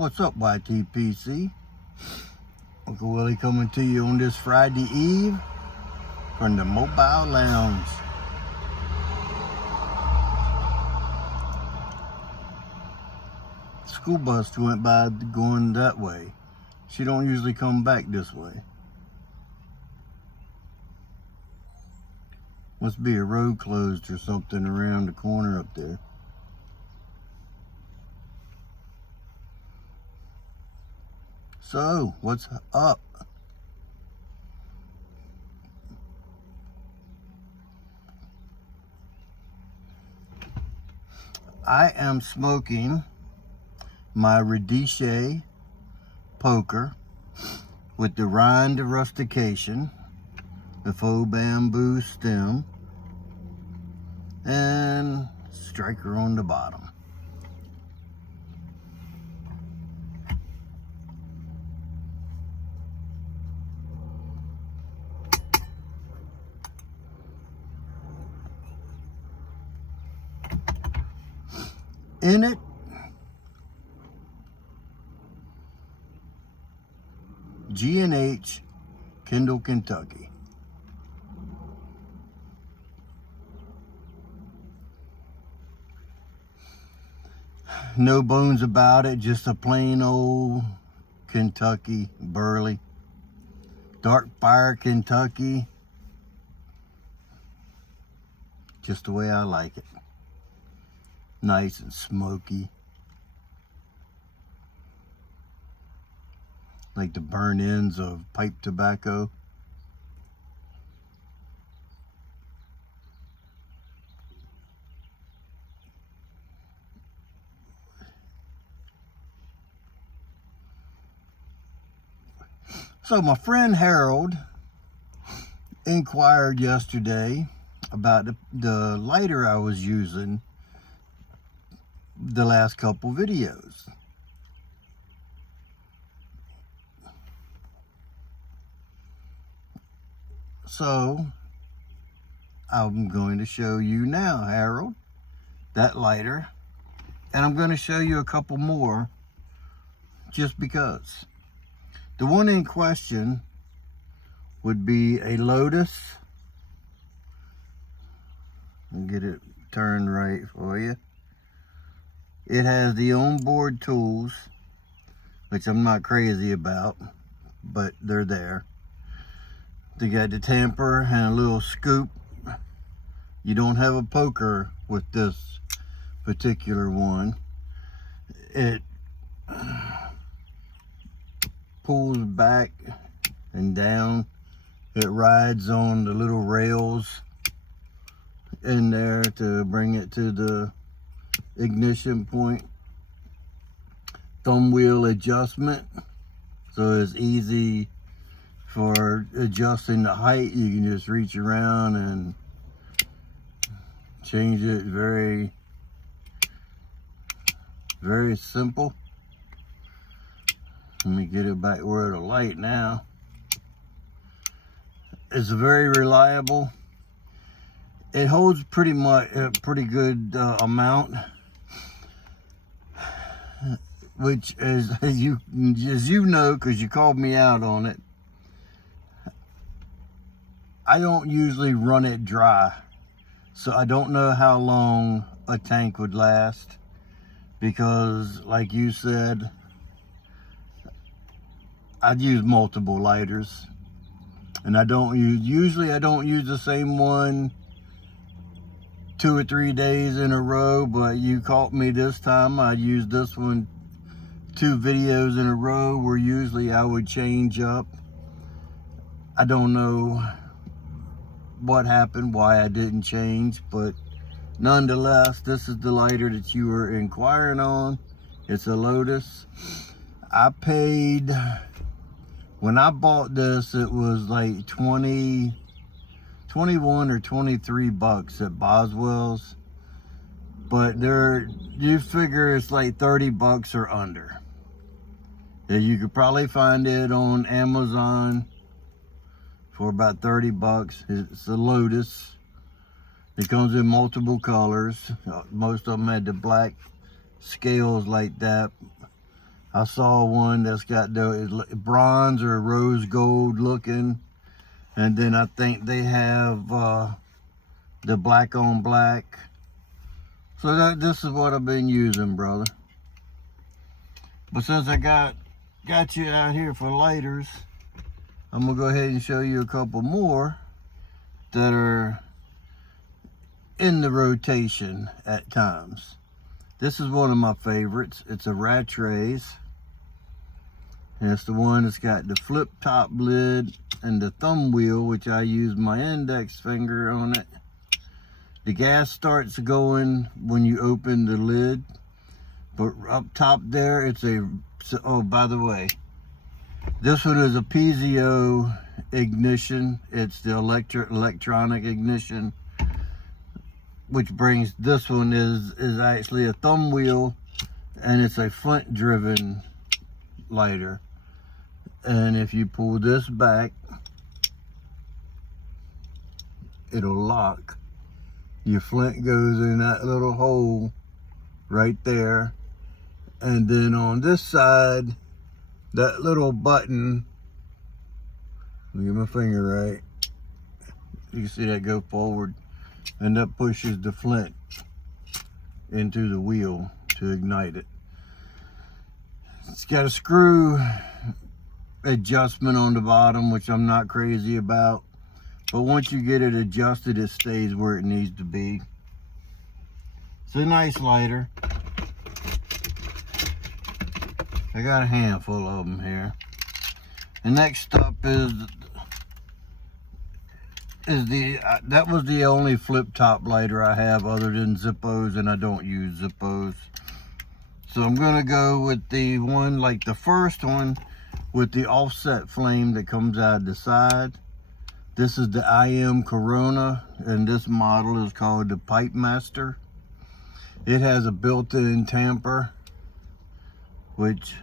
What's up, YTPC? Uncle Willie coming to you on this Friday Eve from the Mobile Lounge. School bus went by going that way. She don't usually come back this way. Must be a road closed or something around the corner up there. So, what's up? I am smoking my Radiche poker with the rind rustication, the faux bamboo stem, and striker on the bottom. In it, G&H, Kendal, Kentucky. No bones about it, just a plain old Kentucky burley. Dark fire Kentucky. Just the way I like it. Nice and smoky. Like the burn ends of pipe tobacco. So my friend Harold inquired yesterday about the lighter I was using the last couple videos. So I'm going to show you now, Harold, that lighter, and I'm going to show you a couple more just because. The one in question would be a Lotus. I'll get it turned right for you. It has the onboard tools, which I'm not crazy about, but they're there. They got the tamper and a little scoop. You don't have a poker with this particular one. It pulls back and down. It rides on the little rails in there to bring it to the ignition point. Thumb wheel adjustment, so it's easy for adjusting the height. You can just reach around and change it. Very simple. Let me get it back where it'll light now. It's very reliable. It holds pretty much a pretty good amount, which is, as you know, because you called me out on it, I don't usually run it dry, so I don't know how long a tank would last, because like you said, I'd use multiple lighters, and I don't use the same one 2 or 3 days in a row, but you caught me this time. I used this one 2 videos in a row, where usually I would change up. I don't know what happened, why I didn't change, but nonetheless, this is the lighter that you were inquiring on. It's a Lotus. I paid, when I bought this, it was like 21 or 23 bucks at Boswell's, but you figure it's like 30 bucks or under. You could probably find it on Amazon for about 30 bucks. It's a Lotus. It comes in multiple colors. Most of them had the black scales like that. I saw one that's got the bronze or rose gold looking, and then I think they have the black on black. So this is what I've been using, brother. But since I got you out here for lighters, I'm gonna go ahead and show you a couple more that are in the rotation at times. This is one of my favorites. It's a Rattray. And it's the one that's got the flip top lid and the thumb wheel, which I use my index finger on it. The gas starts going when you open the lid, but up top there, oh, by the way, this one is a piezo ignition. It's the electronic ignition, which brings this one is actually a thumb wheel, and it's a flint driven lighter. And if you pull this back, it'll lock. Your flint goes in that little hole right there. And then on this side, that little button, let me get my finger right. You can see that go forward, and that pushes the flint into the wheel to ignite it. It's got a screw adjustment on the bottom, which I'm not crazy about, but once you get it adjusted, it stays where it needs to be. It's a nice lighter. I got a handful of them here. The next up is that was the only flip top lighter I have other than Zippos, and I don't use Zippos. So I'm gonna go with the one, like the first one, with the offset flame that comes out the side. This is the IM Corona, and this model is called the Pipe Master. It has a built-in tamper, which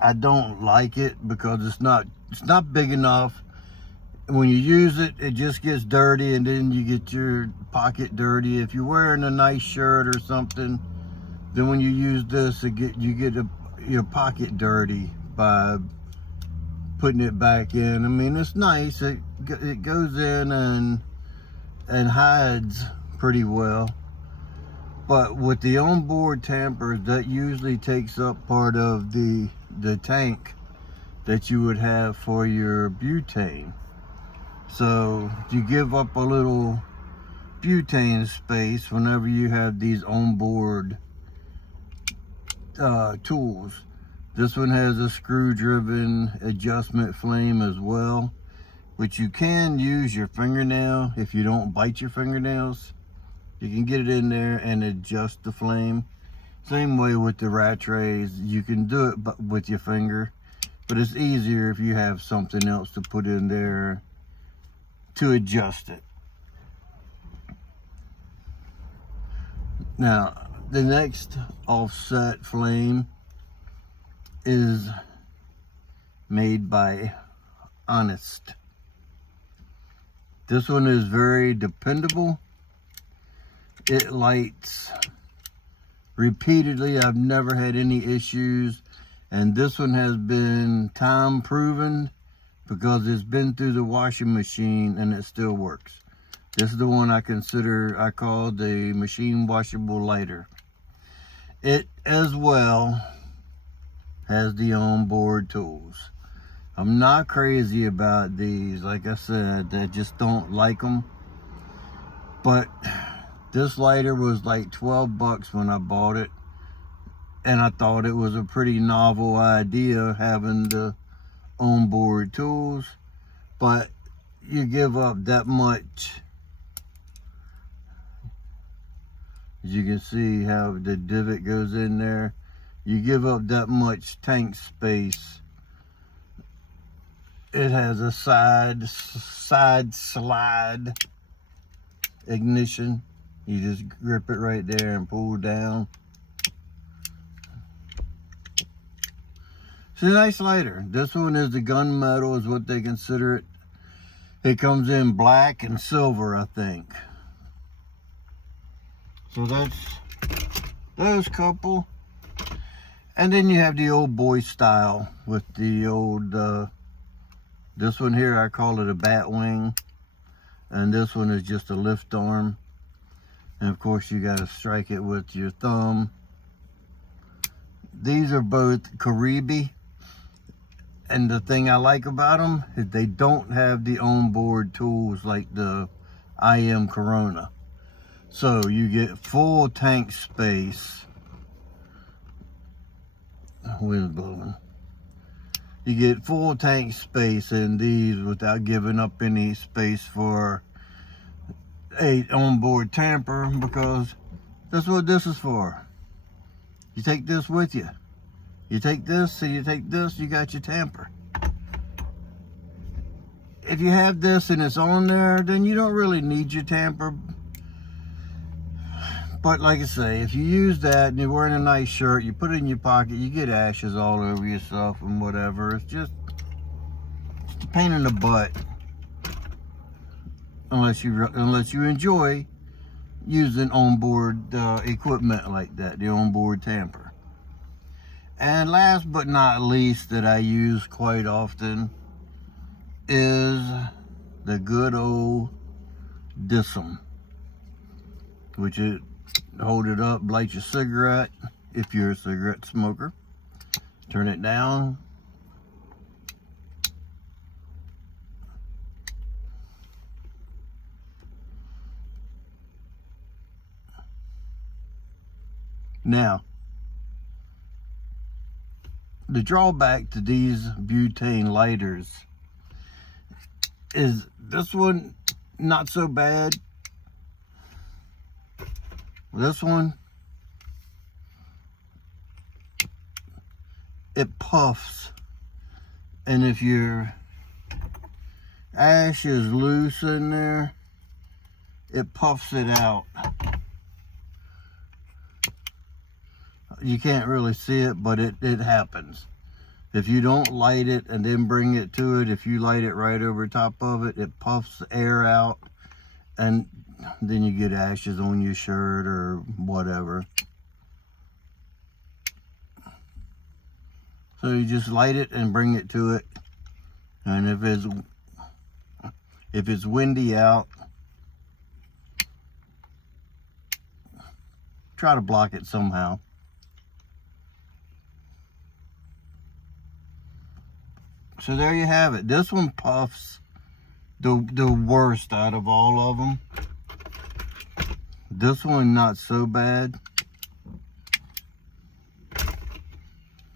I don't like it because it's not big enough. When you use it, it just gets dirty, and then you get your pocket dirty. If you're wearing a nice shirt or something, then when you use this, you get your pocket dirty by putting it back in. I mean, it's nice. It goes in and hides pretty well. But with the onboard tampers, that usually takes up part of the tank that you would have for your butane. So you give up a little butane space whenever you have these onboard tools. This one has a screw-driven adjustment flame as well, which you can use your fingernail. If you don't bite your fingernails, you can get it in there and adjust the flame. Same way with the Rattrays, you can do it with your finger, but it's easier if you have something else to put in there to adjust it. Now, the next offset flame is made by Honest. This one is very dependable. It lights repeatedly. I've never had any issues, and this one has been time proven because it's been through the washing machine and it still works. This is the one I call the machine washable lighter. It as well has the onboard tools. I'm not crazy about these. Like I said, I just don't like them. But this lighter was like 12 bucks when I bought it, and I thought it was a pretty novel idea having the onboard tools. But you give up that much. As you can see how the divot goes in there. You give up that much tank space. It has a side slide ignition. You just grip it right there and pull down. It's a nice lighter. This one is the gunmetal, is what they consider it. It comes in black and silver, I think. So that's those couple. And then you have the old boy style with the old, this one here, I call it a bat wing. And this one is just a lift arm. And of course you got to strike it with your thumb. These are both Caribe. And the thing I like about them is they don't have the onboard tools like the IM Corona. So you get full tank space. Wind blowing. You get full tank space in these without giving up any space for a onboard tamper, because that's what this is for. You take this with you. You take this, so you take this, you got your tamper. If you have this and it's on there, then you don't really need your tamper. But like I say, if you use that and you're wearing a nice shirt, you put it in your pocket, you get ashes all over yourself and whatever. It's just a pain in the butt. Unless you enjoy using onboard equipment like that, the onboard tamper. And last but not least, that I use quite often is the good old Dism, which is hold it up, light your cigarette if you're a cigarette smoker, turn it down, now the drawback to these butane lighters is this one not so bad. This one, it puffs, and if your ash is loose in there, it puffs it out. You can't really see it, but it happens. If you don't light it and then bring it to it, if you light it right over top of it, it puffs air out, and then you get ashes on your shirt or whatever. So you just light it and bring it to it. And if it's windy out, try to block it somehow. So there you have it. This one puffs the worst out of all of them. This one not so bad,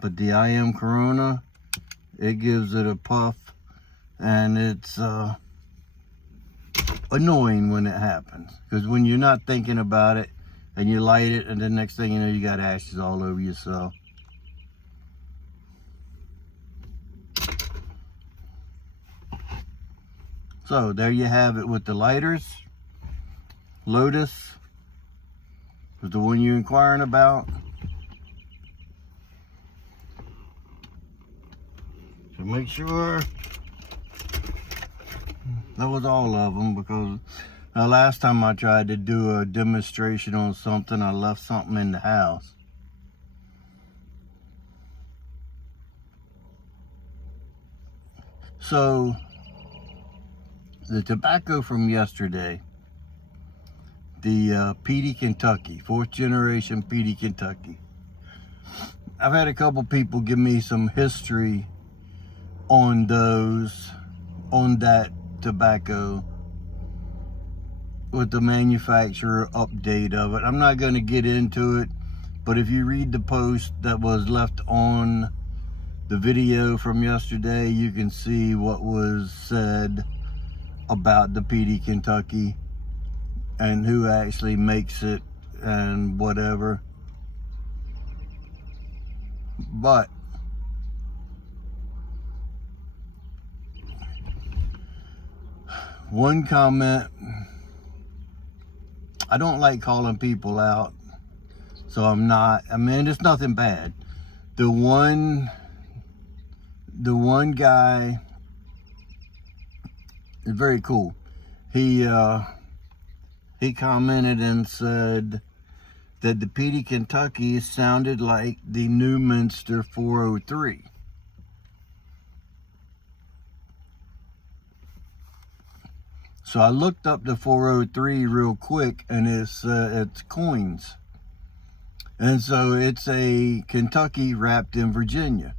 but the IM Corona, it gives it a puff, and it's annoying when it happens, because when you're not thinking about it and you light it, and then next thing you know, you got ashes all over yourself. So there you have it with the lighters. Lotus was the one you're inquiring about. So make sure that was all of them, because last time I tried to do a demonstration on something, I left something in the house. So the tobacco from yesterday, the PD Kentucky, 4th generation PD Kentucky. I've had a couple people give me some history on that tobacco with the manufacturer update of it. I'm not going to get into it, but if you read the post that was left on the video from yesterday, you can see what was said about the PD Kentucky and who actually makes it and whatever. But one comment, I don't like calling people out, so I'm not. I mean, it's nothing bad. The one guy is very cool. He commented and said that the PD Kentucky sounded like the Newminster 403. So I looked up the 403 real quick, and it's coins. And so it's a Kentucky wrapped in Virginia.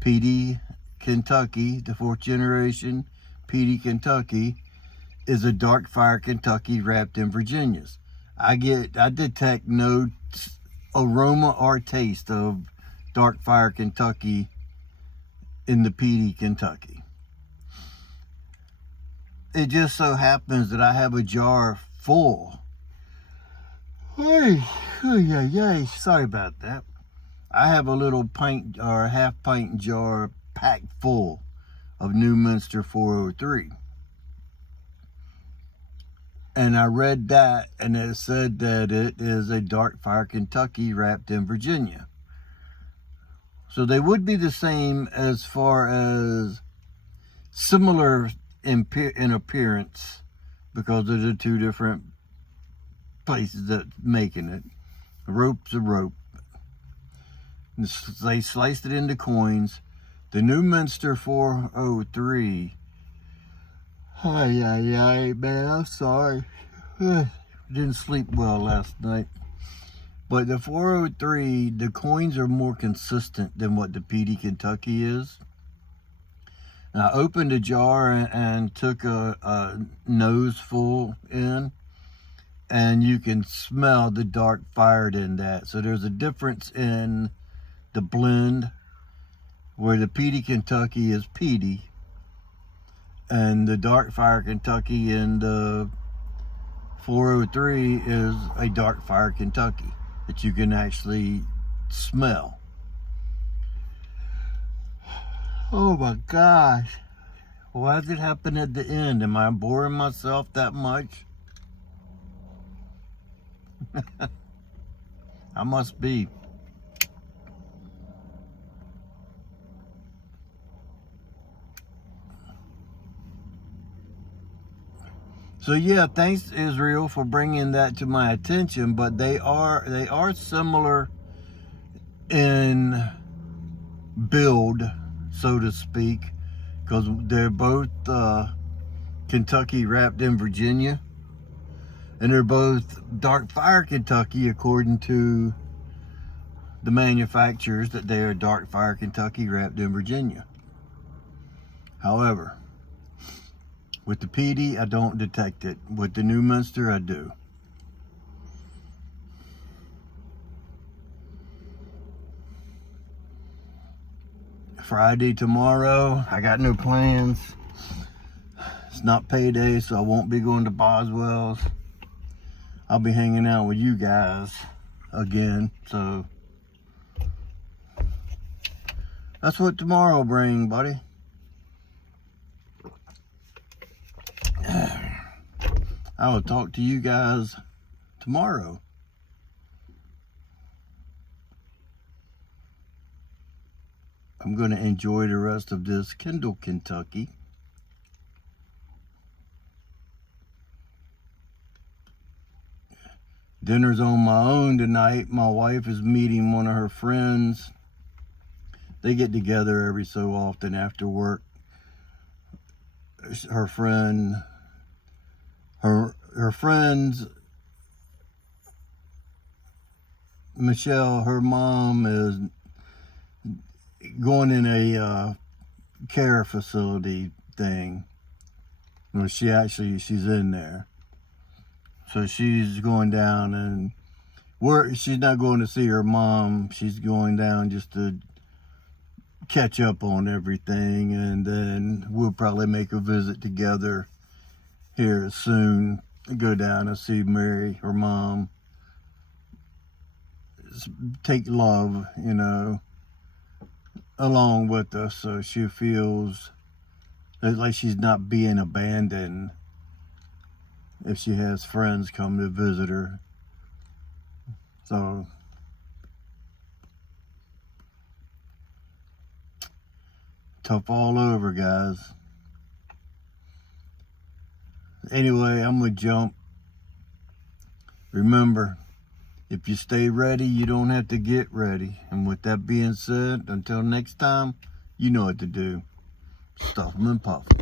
PD Kentucky, the 4th generation PD Kentucky, is a dark fire Kentucky wrapped in Virginias. I detect no aroma or taste of dark fire Kentucky in the PD Kentucky. It just so happens that I have a jar full. Hey, sorry about that. I have a little pint or half pint jar packed full of Newminster 403. And I read that, and it said that it is a dark fire Kentucky wrapped in Virginia. So they would be the same as far as similar in appearance, because those are two different places that's making it. A rope's a rope. They sliced it into coins. The Newminster 403. Man, I'm sorry. Didn't sleep well last night. But the 403, the coins are more consistent than what the PD Kentucky is. And I opened a jar and took a nose full in, and you can smell the dark fired in that. So there's a difference in the blend, where the PD Kentucky is peaty, and the dark fire Kentucky in the 403 is a dark fire Kentucky that you can actually smell. Oh my gosh. Why does it happen at the end? Am I boring myself that much? I must be. So yeah, thanks Israel for bringing that to my attention, but they are similar in build, so to speak, because they're both Kentucky wrapped in Virginia, and they're both dark fire Kentucky according to the manufacturers, that they are dark fire Kentucky wrapped in Virginia. However, with the PD, I don't detect it. With the Newminster, I do. Friday tomorrow, I got no plans. It's not payday, so I won't be going to Boswell's. I'll be hanging out with you guys again, so that's what tomorrow will bring, buddy. I will talk to you guys tomorrow. I'm going to enjoy the rest of this Kendal, Kentucky. Dinner's on my own tonight. My wife is meeting one of her friends. They get together every so often after work. Her friend's Michelle, her mom is going in a care facility thing. Well, she's in there. So she's going down, and she's not going to see her mom. She's going down just to catch up on everything, and then we'll probably make a visit together here soon. Go down and see Mary, her mom. Take love, along with us, so she feels like she's not being abandoned if she has friends come to visit her. So tough all over, guys. Anyway, I'm gonna jump. Remember, If you stay ready, you don't have to get ready. And with that being said, until next time, you know what to do. Stuff 'em and puff 'em.